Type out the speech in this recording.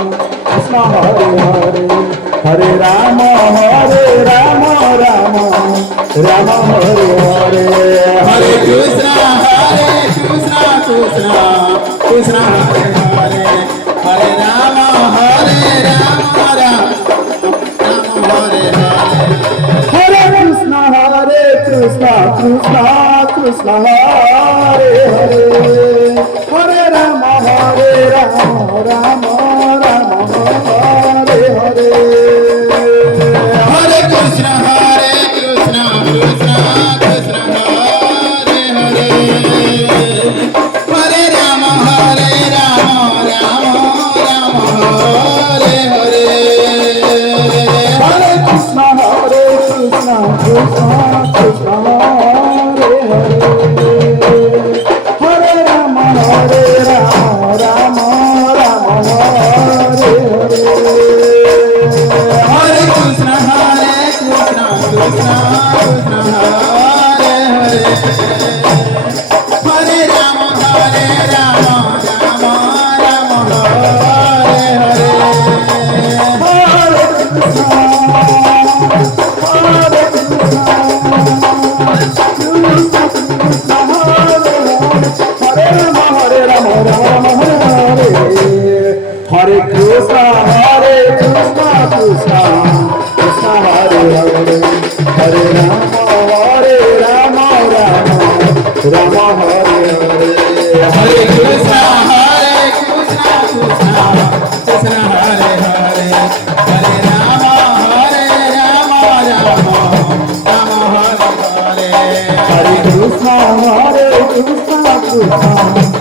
Krishna Hare Hare, Hare Rama Rama Rama Hare Hare, Hare Krishna Krishna Krishna Hare Hare, Hare Rama Rama Hare Hare. Hare Krishna Krishna Krishna Hare Hare, Hare Rama Rama Hare Hare. Hare Krishna Krishna Krishna Hare Hare, Hare Rama Rama Hare Hare. Hare Krishna Krishna Krishna Hare Hare, Hare Rama Rama Hare Hare. Hare Krishna Krishna Krishna Hare Hare, Hare Rama Rama Hare Hare. Hare Krishna Hare Krishna Krishna Krishna Hare Hare, Hare Rama Rama Rama Hare Hare. Hare Krishna Krishna Krishna Hare Hare, Hare Rama Rama Hare Hare. Hare Krishna Krishna